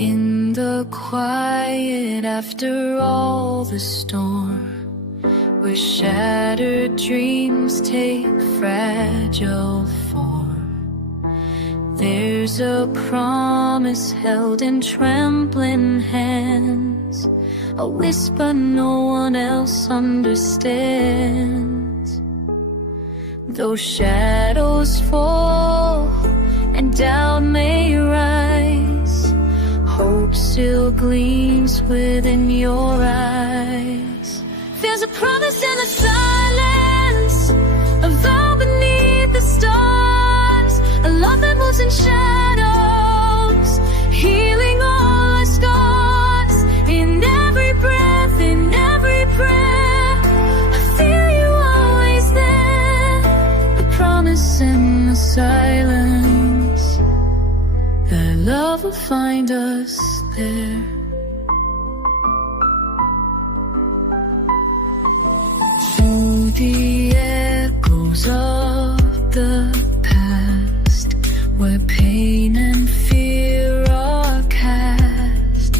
In the quiet after all the storm, where shattered dreams take fragile form, there's a promise held in trembling hands, a whisper no one else understands. Though shadows fall and doubt may rise, hope still gleams within your eyes. There's a promise in the silence, a vow beneath the stars, a love that moves in shadows, healing all our scars. In every breath, in every prayer, I feel you always there. The promise in the silence, that love will find us there. Through the echoes of the past, where pain and fear are cast,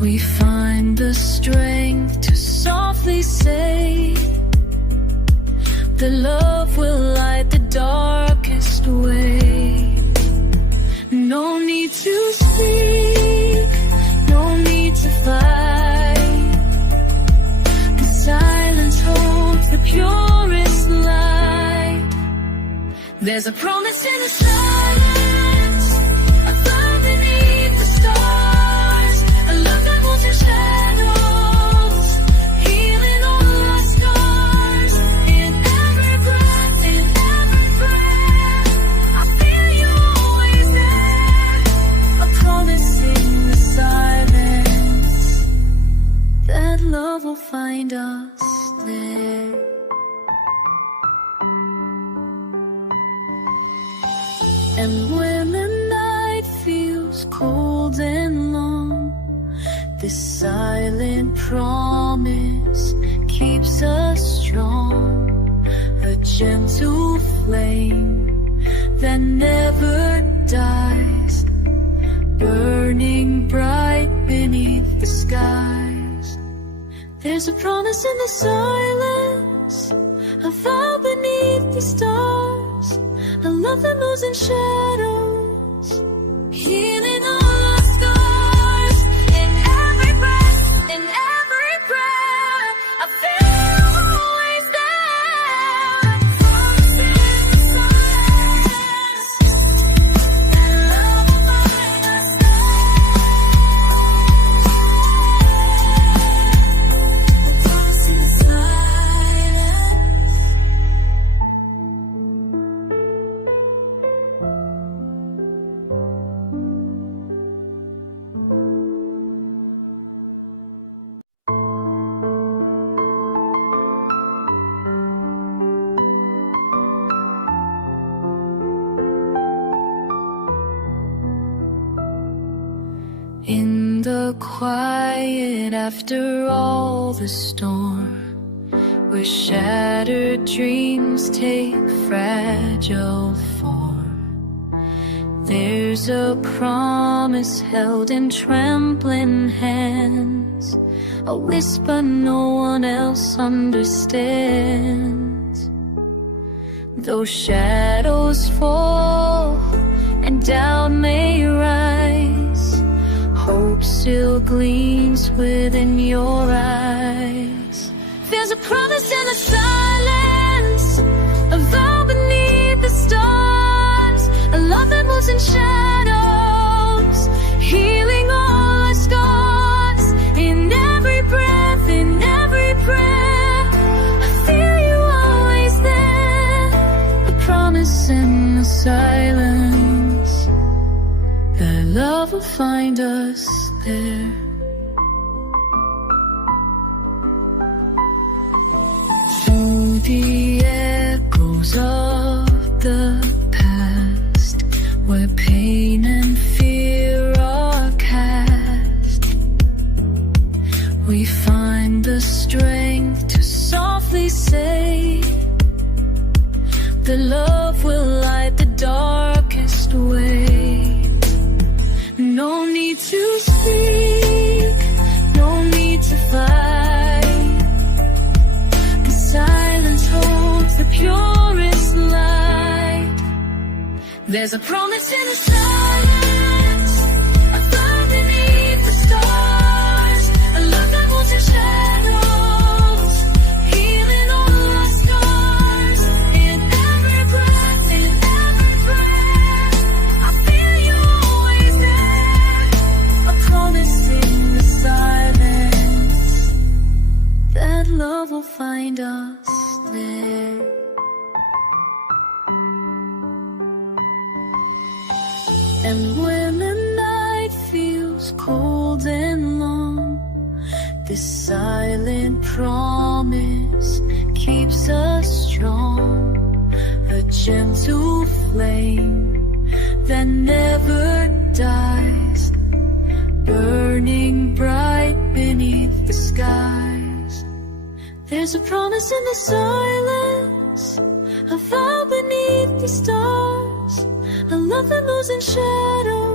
we find the strength to softly say that love will light the darkest way. No need to speak, no need to fight. The silence holds the purest light. There's a promise in the silence, a love beneath the stars, a love that moves in shadows, healing all our scars. In every breath, in every breath, I feel you always there. A promise in the silence, that love will find us there. And when the night feels cold and long, this silent promise keeps us strong. A gentle flame that never dies, burning bright beneath the skies. There's a promise in the silence, a vow beneath the stars, a love that moves in shadows, healing all our scars. In every breath, in every prayer, I feel you always there. Promise in the silence, and love will find us there. Promise in the silence. In the quiet after all the storm, where shattered dreams take fragile form, there's a promise held in trembling hands, a whisper no one else understands. Though shadows fall and doubt may rise, hope still gleams within your eyes. There's a promise in the silence, a vow beneath the stars, a love that moves in shadows, healing all our scars. In every breath, in every prayer, I feel you always there. The promise in the silence, that love will find us there. Through the echoes of the past, where pain and fear are cast, we find the strength to softly say that love will light the darkest way. No need to speak, no need to fight. The silence holds the purest light. There's a promise in the silence, a love beneath the stars, a love that moves in shadows, healing all our scars. In every breath, in every breath, I feel you always there. A promise in the silence that love will find us there. And when the night feels cold and long, this silent promise keeps us strong. A gentle flame that never dies, burning bright beneath the skies. There's a promise in the silence, a vow beneath the stars, a love that moves in shadows.